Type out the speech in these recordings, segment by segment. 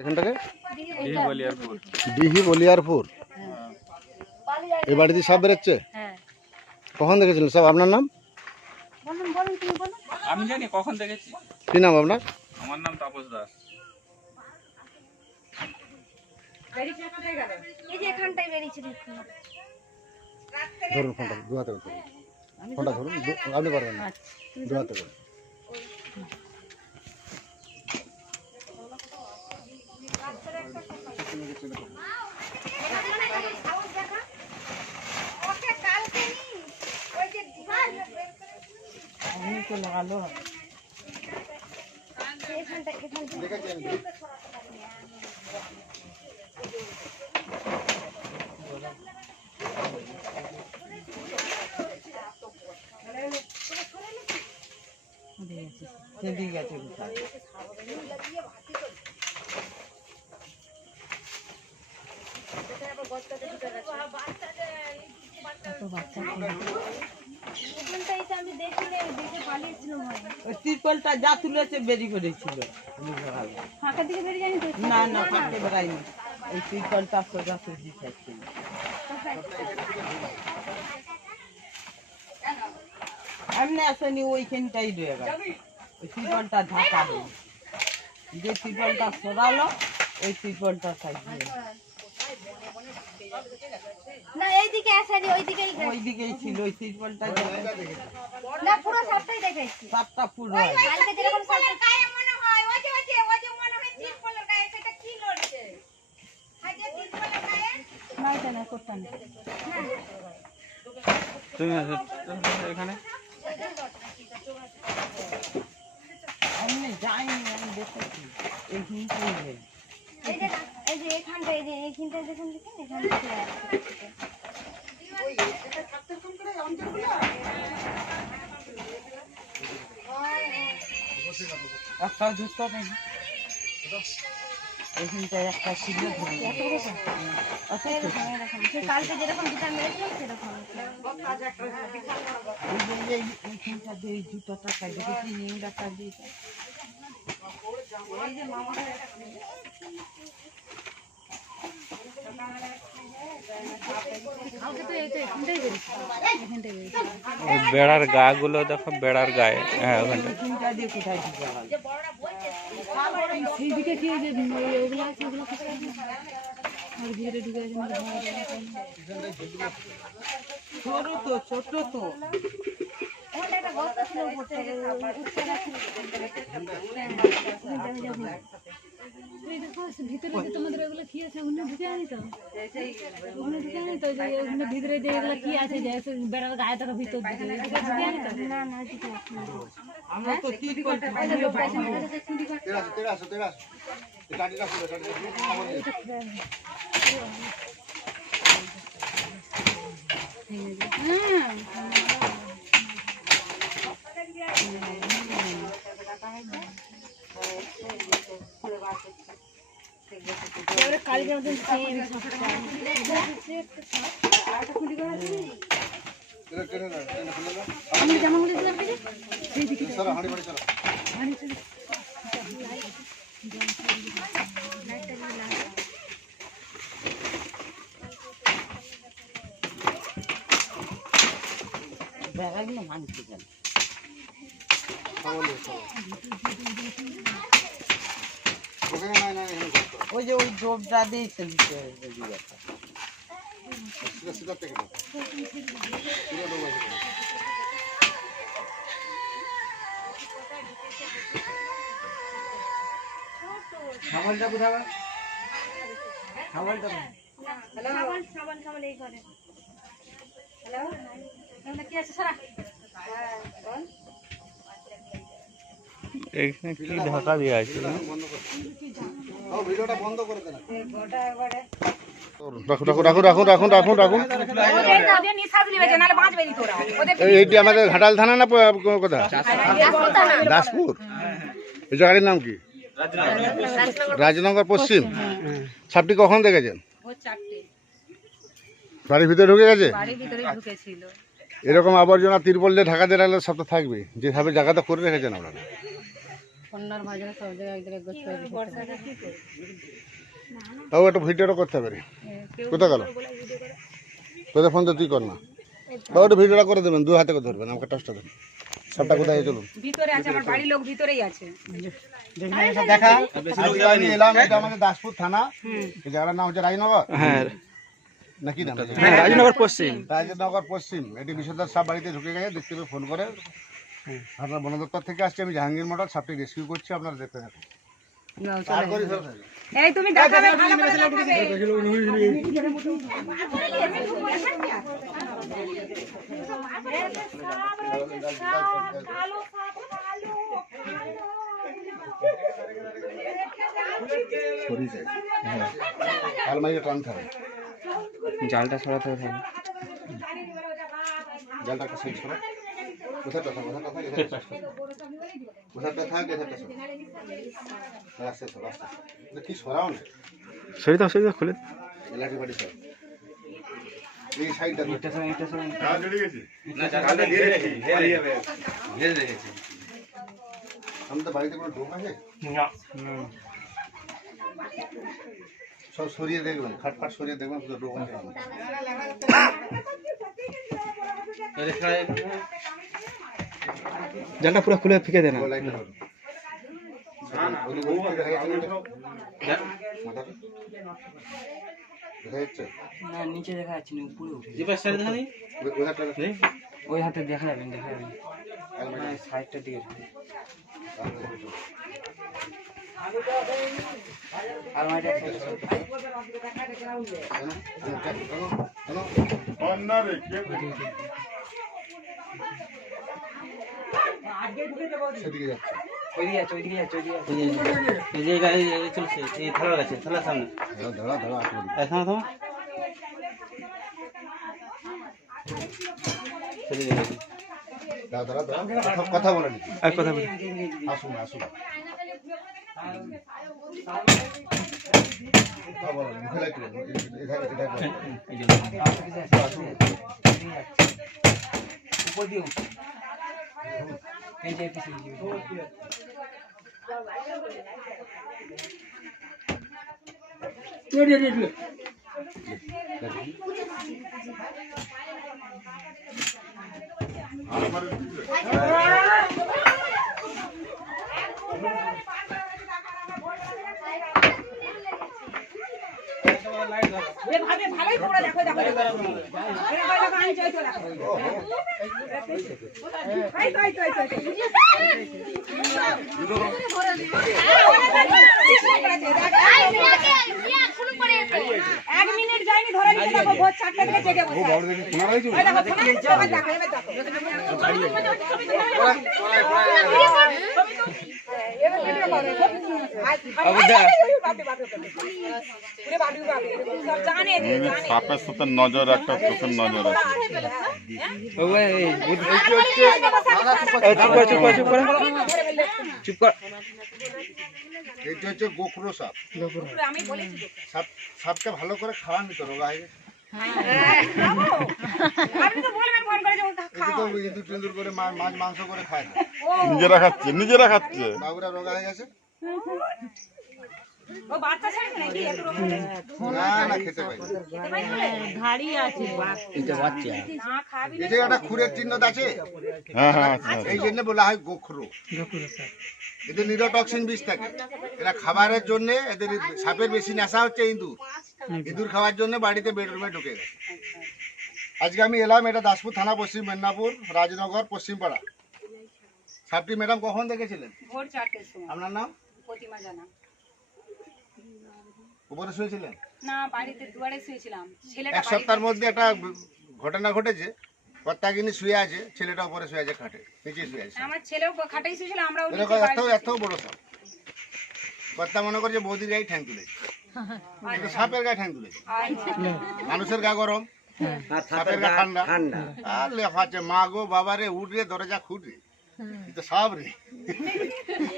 এখানটাকে? ডিহি বলিয়ারপুর। এই বাড়িতে সব বেরোচ্ছে? হ্যাঁ। কখন দেখেছিলেন সব আপনার নাম? আমি জানি কখন দেখেছি। কি নাম আপনার? আমার নাম তাপস দাস। ধরুন ফোনটা দু হাতে ফোনটা ধরুন আপনি পারবেন না। দু হাতে ধরুন এখানটায় এখানটায় দেখেছেন এখানটায় তো আমি দেখিনি দেখে পালিয়েছিলাম হয় ওই তিরপলটা যা তুলেছে বেরি করেছিল। না না ফাঁকে বেড়াইনি ওই তিরপলটা সোজা সুজি খাচ্ছিল এমনি আসেনি ওইখানটাই রয়ে গেল ওই তিরপলটা ঢাকা যে তিরপলটা সরালো ওই তিরপলটা সাইড না এইদিকে আসেনি ওইদিকেই। ওইদিকেই ছিল ওই তিরপলটা না পুরো সবটাই দেখেছি সাতটা হয় কালকে যেরকম সবটা না ওটা না করতাম না। তুমি আছো এখানে? এমনি যাইনি আমি দেখেছি। এইখানটাই রয়ে এই যে এই যে এখানটা এই যে এইখানটা দেখুন দেখুন এখান থেকে আসছে। একটা জুতো নেই। একটা ছিল ধরে অত এরকম এরকম। সে কালকে যেরকম দুটা মেরেছিলাম সেরকম এইখানটা দিয়ে জুতোটা কাজ দিয়ে ওই বেড়ার গাগুলো দেখো বেড়ার গায়ে হ্যাঁ ওখানটা গেল। ছোট তো ছোট তো ওখানটা একটা গর্ত ছিল উপর থেকে উঠতে গেছিল এই দেখো ভিতরে যে তোমাদের ওগুলো কি আছে ওখানে ঢুকে আনি তো ওখানে ঢুকে আনি তো যে ওখানে ভিতরে যে এগুলো কি আছে যে এসে বেড়ার গায়ে থাকা ভিতর দিকে ওদিকে ঢুকে আনি তো না না ওইদিকে আসেনি। আমরা তো তিরপল তেরাশো তেরাশো তেরাশো এই টাটিটা খুলে টাটিটা খুলে খবর দিন। এবারে কালকের মতন সেম টেনে টেনে দাও, টেনে খুলে দাও। আমি জামা বলেছিলাম কি যে সেইদিকে সরো, হাঁড়ি বাড়ি সরো। বেড়াগুলো মানতে গেল খবর দিন, খবর। ওখানে নাই, নাই, এখানে করতে হবে। ওই যে ওই ডোবটা দিয়েছে ভিতরে বেরিয়ে গেছে সিধা সিধা থেকে দাও। সিধা দাও, বাড়ি থেকে। সাবান সাবান সাবান এই করে হ্যালো? এখানে কি আছে? সারা। রাখুন রাখুন রাখুন রাখুন এই- এইটি আমাদের ঘাটাল থানা না ক- কোথা? দাসপুর। এই জায়গাটির নাম কি? রাজনগর পশ্চিম। সাপটি কখন দেখেছেন? বাড়ির ভিতরে ঢুকে গেছে? এরকম আবর্জনা তিরপল দিয়ে ঢাকা দিয়ে রাখলে সব তো থাকবে। যেভাবে জায়গাটা করে রেখেছেন আপনারা। ভাজনে সব জায়গায় এক জায়গায় গোছ করে বাবু একটা ভিডিওটা করতে হবে রে। কোথায় গেল? তোদের ফোন তো তুই কর না। বাবু একটা ভিডিওটা করে দেবেন দু হাতে করে ধরবেন আমাকে টাচটা দেবেন সবটা কোথায় চলুন। ভিতরে আছে আমার বাড়ির লোক ভিতরেই আছে। দেখা। আমি এলাম এটা আমাদের দাসপুর থানা। নাম হচ্ছে রাজনগর। হ্যাঁ। নাকি নাম হ্যাঁ রাজনগর পশ্চিম। রাজনগর পশ্চিম। এটি বিশ্বদার সাপ বাড়িতে ঢুকে গেছে দেখতে পেয়ে ফোন করে। আপনার বন দপ্তর থেকে আসছে আমি জাহাঙ্গীর মডেল সাপটি রেস্কিউ করছি আপনারা দেখতে থাকুন। এই তুমি দেখাবে ভালো করে দেখাবে সরিয়ে যায় আলমারিটা টান থাকে জালটা সরাতে হবে জালটা সাইড করো কোথাটা থাক কোথাটা থাক কোথাটা থাক এখানে চাষ করো আস্তে আস্তে আস্তে আস্তে কি সরাও না? সরি দাও সরি দাও খুলে এলাকি বাড়ি সব এই সাইডটা আমি তো বাড়িতে কোনো ঢোক আছে? সব সরিয়ে দেখবেন খাট ফাট সরিয়ে দেখবেন শুধু ঢোক আছে। জালটা পুরো খুলে ফিকে যাচ্ছে না? নিচে দেখা যাচ্ছে না উপরে উঠে ওই- হাতে দেখা যাবে দেখা সাইডটার দিকে আলমারিটা একটা কেন? কেন? কেন? সেদিকে যাচ্ছে। কথা- কথা বলে নিচ্ছি আর কথা বলি। আসুন আসুন। উপর দিও। এই দিও। ভালোই পড়ে এক মিনিট যায়নি ধরে নিতে দেখো ভোর চারটে। এবার ভিডিও করো। আর- আর- বাপরে, বাপরে, বাপরে। ওরে বাপরে, বাপরে, সব জানে যে, জানে। সাপের সাথে নজর একটা নজর হচ্ছে সাপ সাপটা ভালো করে খাওয়ান তো রোগা নিজেরা খাচ্ছে নিজেরা খাচ্ছে। বাবুরা রোগা হয়ে গেছে? ও বাচ্চা ছেড়েছে নাকি? এত রকম না না খেতে পাই। না খাবি এই যে খুরের চিহ্ন আছে? হ্যাঁ হ্যাঁ আছে। এই জন্য বলা হয় গোখরো। এদের নিরোটক্সিন বিষ থাকে। এরা খাবারের জন্য এদের সাপের বেশি নেশা হচ্ছে ইঁদুর। ইঁদুর খাওয়ার জন্য বাড়িতে বেডরুমে ঢুকে গেছে। আজকে আমি এলাম এটা দাসপুর থানা পশ্চিম মেদিনীপুর রাজনগর পশ্চিমপাড়া। সাপটি ম্যাডাম কখন দেখেছিলেন? ভোর চারটের সময়। আপনার নাম? প্রতিমা জানা। উপরে শুয়েছিলেন? না বাড়িতে দুয়ারে শুয়েছিলাম। ছেলেটা এক সপ্তাহের মধ্যে একটা ঘটনা ঘটেছে শুয়ে আছে ছেলেটা উপরে শুয়ে আছে খাটে নিচে শুয়ে আছে। আমার ছেলেও খাটাই শুয়েছিল আমরাও এরকম এত এত বড় সাপ। কর্তা মনে করছে বৌদির গায়ে ঠ্যাং তুলেছে। সাপের গায়ে ঠ্যাং তুলেছে। মানুষের গা গরম সাপের গা ঠান্ডা। আর লেফাচ্ছে মা গো বাবারে উঠরে দরজা খুট রে। এ তো সাপ রে।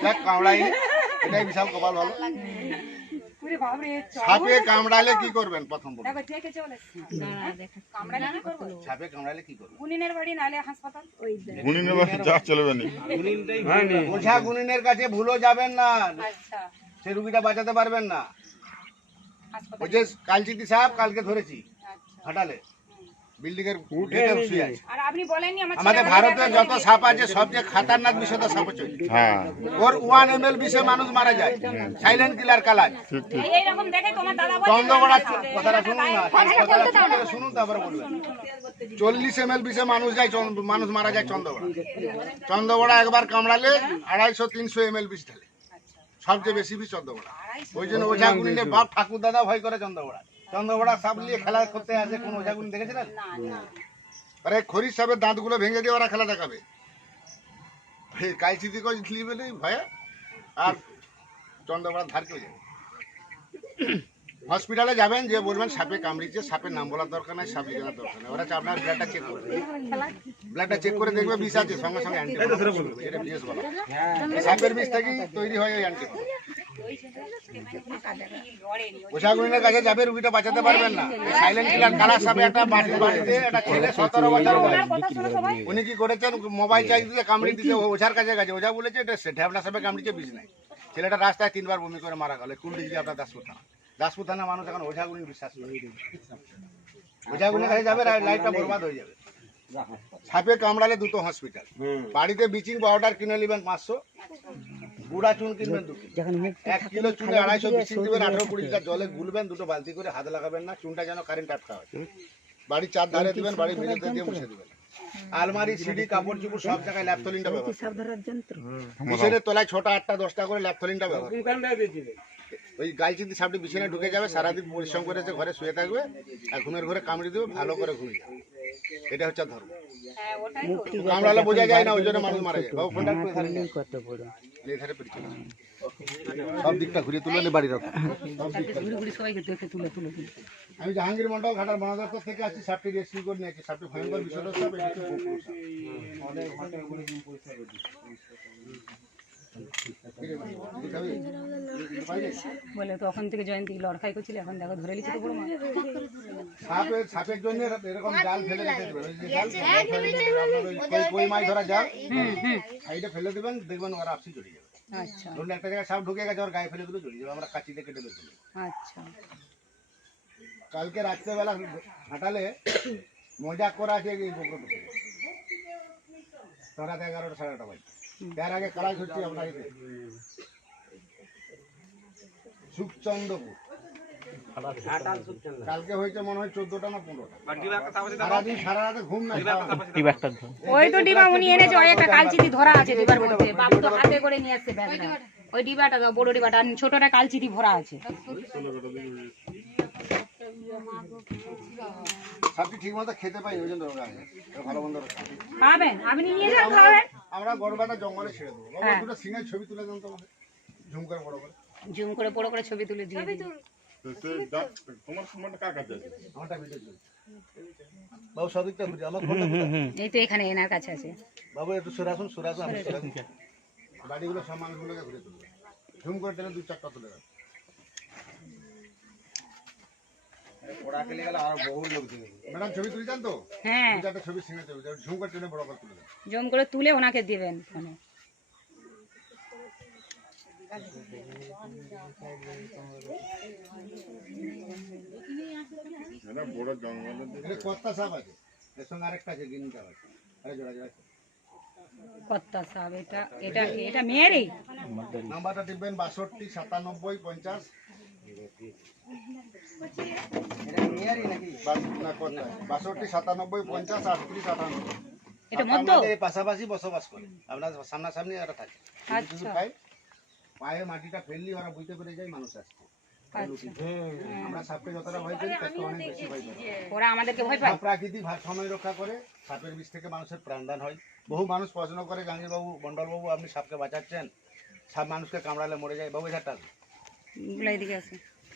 দেখ কামড়াই এটাই বিশাল কপাল ভালো। সাপে কামড়ালে কি করবেন প্রথম বলুন। সাপে কামড়ালে কি করবেন? গুনিনের বাড়ি নালে হাসপাতাল। ওই গুণিনে যা চলবে না। ওঝা গুনিনের কাছে ভুলো যাবেন না। আচ্ছা। সে রুগীটা বাঁচাতে পারবেন না। হাসপাতাল। ওই যে কালচিতি সাপ কালকে ধরেছি। আচ্ছা। হাটালে বিল্ডিং এর গেটে শুয়ে আছে। আর আপনি বলেননি আমার আমাদের যত সাপ আছে সবচেয়ে খাতারনাক বিষয়টা সাপ হচ্ছে হ্যাঁ। ওর ওয়ান এম এল বিষে মানুষ মারা যায়। Silent killer. কালাজ চন্দ্রগড়া কথাটা শুনুন না। শুনুন তারপরে বলবেন। চল্লিশ এম এল বিষে মানুষ যায় চন্দ্র- মানুষ মারা যায় চন্দ্রগড়া চন্দ্রগড়া একবার কামড়ালে আড়াইশো তিনশো এম এল বিষ ঢালে। সবচেয়ে বেশি বিষ চন্দ্রগড়া ওই জন্য ওঝা বাপ ঠাকুর দাদা ভয় করে চন্দ্রগড়া চন্দ্রগড়া সাপ নিয়ে খেলা করতে আসে কোন ওঝা গুনি দেখেছিলেন আরে খরির সাপের দাঁতগুলো ভেঙে দিয়ে ওরা খেলা দেখাবে। কাইচিতি কই বলে ভয়ে? আর চন্দ্রগড়া ধার কেউ যাবে। হসপিটালে যাবেন যে বলবেন সাপে কামড়িয়েছে সাপের নাম বলার দরকার নাই সাপ জানার দরকার নেই। ওরা আপনার ব্লাডটা চেক করবে ব্লাডটা চেক করে দেখবে বিষ আছে সঙ্গে সঙ্গে অ্যান্টিবায়োটিক এটা বিষ বলা। সাপের বিষ থেকেই তৈরি হয় ওই অ্যান্টিবায়োটিক ওষাগুলিনের কাছে যাবে রুগীটা বাঁচাতে পারবেন না। সাইলেন্ট কিলার কালার সাপে একটা বাড়ির বাড়িতে একটা ছেলে সতেরো বছর উনি কি করেছেন? মোবাইল চার্জ দিতে কামড়ি দিতে ওঝার কাছে গেছে। ওঝা বলেছে এটা ঢ্যাবলা সাপে কামড়িছে বিষ নাই। ছেলেটা রাস্তায় তিনবার বমি করে মারা গেল। কুল ডিগ্রি আপনার দাসপুর থানা? দাসপুর থানা মানুষ এখন ওঝাগুলি বিশ্বাস করে। ওঝাগুলির কাছে যাবে লাইফটা বরবাদ হয়ে যাবে। সাপে কামড়ালে দুটো হসপিটাল বাড়িতে ব্লিচিং পাউডার কিনে নেবেন পাঁচশো। গুড়া চুন কিনবেন দুটো। এক কিলো চুনে আড়াইশো ব্লিচিং দেবেন আঠারো কুড়ি লিটার জলে গুলবেন দুটো বালতি করে হাত লাগাবেন না চুনটা যেন কারেন্ট আটকা হয়। বাড়ির চার ধারে দিবেন বাড়ির মেঝেতে দিয়ে মুছে দিবেন। আলমারি সিঁড়ি কাপড় চুপড় সব জায়গায় ল্যাপথলিনটা ব্যবহার করবেন। তলায় ছটা আটটা দশটা করে ল্যাপথলিনটা ব্যবহার। ওই গাইচিন্তি সাপটি বিছানায় ঢুকে যাবে সারাদিন পরিশ্রম করেছে ঘরে শুয়ে থাকবে আর ঘুমের ঘরে কামড়ে দেবে ভালো করে ঘুমিয়ে যাবে। এটা হচ্ছে ধর্ম। হ্যাঁ কামড়ালে বোঝা যায় না ওই জন্য মানুষ মারা যায়। বাবু ফোনটা সব দিকটা ঘুরিয়ে তুলে বাড়ি রাখো। আমি জাহাঙ্গীর মন্ডল ঘাটার বনদপ্তর থেকে আসছি সাপটি রেস্কিউ করে নিয়েছি সাপটি ভয়ঙ্কর বিষয়টা সাপ বলে তখন থেকে জয়ন্তী লড়খাই করছিল এখন দেখো ধরে লিখে তো বড় মা। সাপের সাপের জন্য এরকম জাল ফেলে ওই কই- মাছ ধরা জাল। সাইডে ফেলে দেবেন দেখবেন ওরা আপসি জড়িয়ে যাবে। আচ্ছা। ধরুন একটা জায়গায় সাপ ঢুকে গেছে ওর গায়ে ফেলে দিলে জড়িয়ে যাবে আমরা কাঁচিতে কেটে বের করি আচ্ছা। কালকে রাত্রেবেলা হাঁটালে মজা করা আছে এই বকর ঢুকে। রাত এগারোটা সাড়ে আটটা বাজে। তার আগে কালাই সুখচন্দ্রপুর। কালকে হয়েছে মনে হয় চোদ্দটা না পনেরোটা। একটা ধর। ওই তো ডিবা উনি এনেছে ওই একটা কালচিতি ধরা আছে ডিবার মধ্যে। বাবু তো হাতে করে নিয়ে আসছে ব্যাগটা ওই ডিবাটা বড় ডিবাটা। ছোটটা কালচিতি ভরা আছে। ঠিক মতো খেতে পাই ওই জন্য। খাবেন? আপনি নিয়ে যান খাবেন? আমরা গরবাটা জঙ্গলে ছেড়ে দেবো। বাবা, হ্যাঁ। দুটো সিংহের ছবি তুলে দেন তোমাকে ঝুম করে বড় করে। জুম করে বড় করে ছবি তুলে দিয়ে দিন। তোমার সময়টা কার কাছে আছে? আমারটা ভিডিও চলছে। বাবু সদিকটা ঘুরে আমার ফোনটা এই তো এখানে এনার কাছে আছে। বাবু একটু সরাসুন সরাসুন আমি সরাসুন বাড়িগুলো সব মানুষগুলোকে ঘুরে তুলবে। ঝুম করে টেনে দু চারটা তুলে দেবে ম্যাডাম ছবি তুলছেন তো? হ্যাঁ। দু ছবি সিংহের ছবি ঝুম করে টেনে বড় করে তুলে জুম করে তুলে ওনাকে দিবেন ফোনে। এটা বড় জঙ্গলের দিকে কত্তা সাপ আছে। এর সঙ্গে আরেকটা আছে গিনি সাপ আছে। আরে জোড়া জোড়া কত্তা সাহেব এটা এটা এটা মেয়েরই? নাম্বারটা টিপবেন বাষট্টি সাতানব্বই পঞ্চাশ পাশাপাশি বসবাস করে। আপনার সামনাসামনি ওরা থাকে। আচ্ছা। শুধু পায়ে মাটিটা ফেললি ওরা বুঝতে পেরে যায় মানুষ আসছে। আচ্ছা। প্রাকৃতিক ভারসাম্য রক্ষা করে সাপের বিষ থেকে মানুষের প্রাণদান হয়। বহু মানুষ প্রশ্ন করে জাহাঙ্গীরবাবু মন্ডলবাবু আপনি সাপকে বাঁচাচ্ছেন সাপ মানুষকে কামড়ালে মরে যায় বাবু আছে।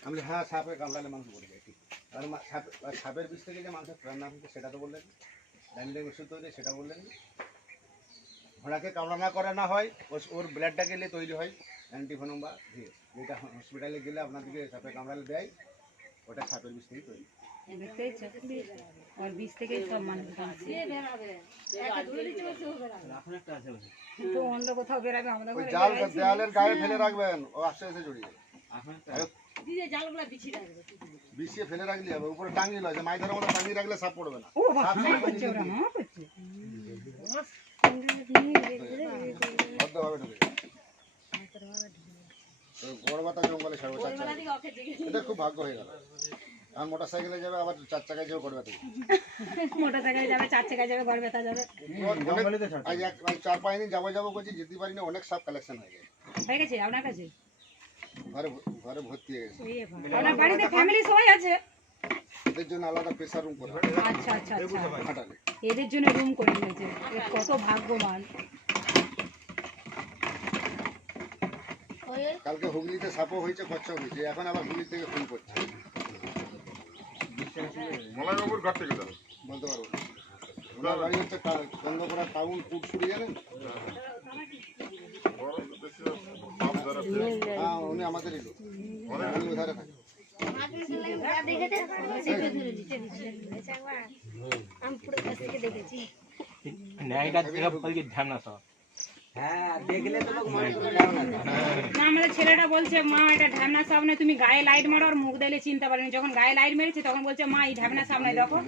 আমি হ্যাঁ সাপে কামড়ালে মানুষ মরে যায় ঠিক আর মা- সাপ- সাপের বিষ থেকে যে মানুষের প্রাণদান হচ্ছে সেটা তো বললেন। ডাইনিং ওষুধ তৈরি সেটা বললেন। ঘোড়াকে কামড়ানা করে না হয় ও- ওর ব্লাডটা গেলে তৈরি হয় অ্যান্টিভেনম বা ভিএস যেটা হসপিটালে গেলে আপনাদেরকে সাপে কামড়ালে দেয় ওটা সাপের বিষ থেকে তৈরি। দেখতে ইচ্ছা ওর বীজ থেকেই সব মানুষ বাঁচছে এখন একটা আছে বলছে। তো অন্য কোথাও বেরাবে আমাদের জাল বেরাইছে। দেয়ালের গায়ে ফেলে রাখবেন ও আস্তে আস্তে জড়িয়ে বিছিয়ে ফেলে রাখলে হবে উপরে টাঙিয়ে লয় যে ধরার মতো টাঙিয়ে রাখলে সাপ পড়বে না। ভদ্রভাবে ঢুকে গড়বাতা জঙ্গলে ছাড়বো চার চাকা এটা খুব ভাগ্য হয়ে গেল। আর মোটর সাইকেলে যাবে আবার চার চাকায় যাবে গড়বাতে মোটর সাইকেলে যাবে চার চাকায় যাবে। যাবে পাঁচ দিন যাব যাব করছি যেতে পারি না অনেক সাপ কালেকশন হয়ে গেছে হয়ে গেছে আপনার কাছে? ঘরে ঘরে ভর্তি হয়ে গেছে। আপনার বাড়িতে ফ্যামিলি সবাই আছে? এদের জন্য আলাদা প্রেসার রুম করা আচ্ছা আচ্ছা আচ্ছা। এদের জন্য রুম করে নিয়েছে। কত ভাগ্যবান। কালকে হুগলিতে সাপও হয়েছে খরচা হয়েছে। এখন আবার হুগলি থেকে ফোন করছে। মলাইবাবুর ঘর থেকে বলতে পারব না। ওনার বাড়ি হচ্ছে চন্দ্রকোনা টাউন কুটসুরি জানেন? আমাদের ছেলেটা বলছে, মা, এটা ঢ্যাবনা সামনে তুমি গায়ে লাইট মারো আর মুখ দিলে চিনতে পারেনি যখন গায়ে লাইট মেরেছে, তখন বলছে, মা, এই ঢ্যাবনা সামনে দেখো।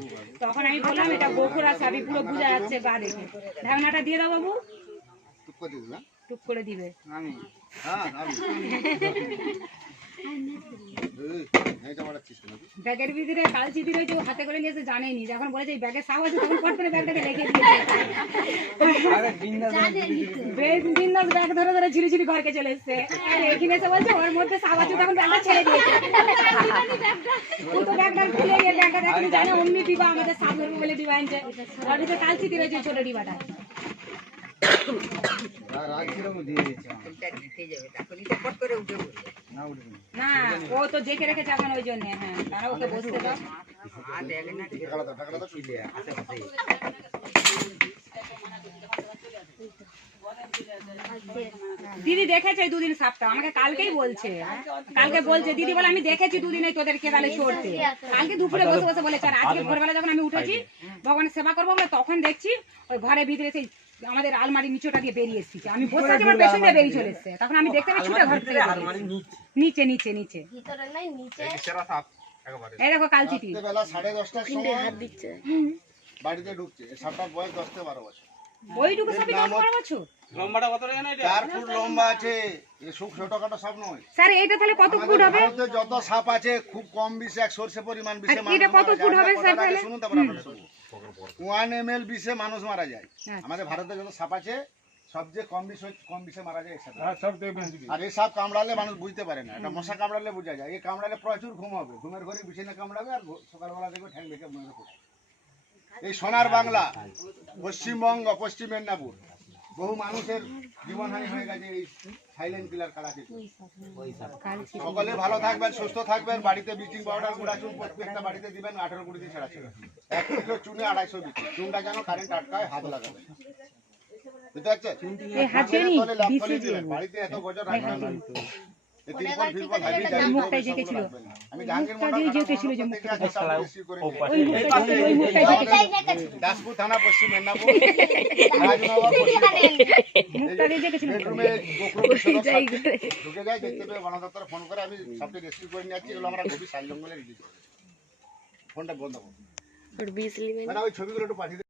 তখন আমি বললাম, এটা গোকুরা সাবি পুরো বোঝা যাচ্ছে গা দেখে। ঢ্যাবনাটা দিয়ে দাও বাবু। টুক করে দিবি। হ্যাঁ আমি নাকি ব্যাগের ভিতরে ও হাতে করে নিয়েছে জানেনি। যখন বলেছে এই ব্যাগে সাপ আছে তখন ফট করে ব্যাগটাকে রেখে দিয়েছে। বিন্দাস ব্যাগ ধরে ধরে ঝিরি ঝিরি ঘরকে চলে এসছে। আর এখানে এসে বলছে ওর মধ্যে সাপ আছে তখন ব্যাগটা ছেড়ে দিয়েছে। ও তো ব্যাগটা খুলে গিয়ে ব্যাগটা দেখি জানে অমনি ডিবা আমাদের সাপ ধরবে বলে ডিবা আনছে কালচি দিয়ে রয়েছে ছোট ডিবাটা না ও তো দেখে রেখেছে এখন ওই জন্য হ্যাঁ তারা ওকে বসতে দাও ঢাকা দাও ঢাকা দাও দিদি দেখেছে এই দুদিন সাপটা, আমাকে কালকেই বলছে। কালকে বলছে, দিদি বলে, আমি দেখেছি দুদিনে তোদেরকে তাহলে চড়তে কালকে দুপুরে বসে বসে বলেছে, আর আজকে ভোরবেলা যখন আমি উঠেছি, ভগবানের সেবা করব বলে তখন দেখছি, ওই ঘরের ভিতরে সেই আমাদের আলমারি নিচেটা দিয়ে বেরিয়ে এসেছে। আমি বসে আছি আমার পেছন দিয়ে বেরিয়ে চলে এসছে তখন আমি দেখতে পাই ছুটে ঘর থেকে। নিচে। নিচে নিচে এই দেখো কালচিটি বেলা সাড়ে দশটার সময় বাড়িতে ঢুকছে। এই সাপটার বয়স দশ থেকে বারো বছর। ওইটুকু সবই দশ বারো বছর? লম্বাটা কত জানো এটা? চার ফুট লম্বা আছে। এ সুখ ছোটখাটো সাপ নয়। স্যার এইটা তাহলে কত ফুট হবে? যত সাপ আছে খুব কম বিষে এক সর্ষে পরিমাণ বিষে এটা কত ফুট হবে স্যার তাহলে? শুনুন তারপর আপনারা শুনুন ওয়ান এম এল বিষে মানুষ মারা যায়। আচ্ছা। আমাদের ভারতে যত সাপ আছে সবচেয়ে কম বিষ কম বিষে মারা যায় সব আর এই সাপ কামড়ালে মানুষ বুঝতে পারে না। এটা মশা কামড়ালে বোঝা যায়। এই কামড়ালে প্রচুর ঘুম হবে। ঘুমের ঘরে বিছানা কামড়াবে আর সকালবেলা দেখবে ঠ্যাং দেখে মনে এই সোনার বাংলা পশ্চিমবঙ্গ পশ্চিম মেদিনীপুর। বহু মানুষের জীবনহানি হয়ে গেছে এই সাইলেন্ট কিলার কালাকে সকলে ভালো থাকবেন সুস্থ থাকবেন বাড়িতে ব্লিচিং পাউডার গুঁড়া চুন প্রত্যেকটা বাড়িতে দিবেন আঠারো কুড়ি দিন ছাড়া ছিল। এক কিলো চুনে আড়াইশো বিচি চুনটা যেন কারেন্ট আটকায় হাত লাগাবে। বুঝতে। দিবেন। বাড়িতে এত বছর রাখবেন মুখটাই মুখটা দিয়ে যে ওই ওই মুখটাই। দাসপুর থানা পশ্চিম মেদিনীপুর। মুখটা দিয়ে ঢুকে যায় দেখতে পেয়ে বন দপ্তরে ফোন করে আমি রেস্কিউ করে নিয়ে যাচ্ছি এগুলো আমরা গভীর সাইল জঙ্গলে রিলিজ করি ফোনটা বন্ধ মানে ওই ছবিগুলো একটু পাঠিয়ে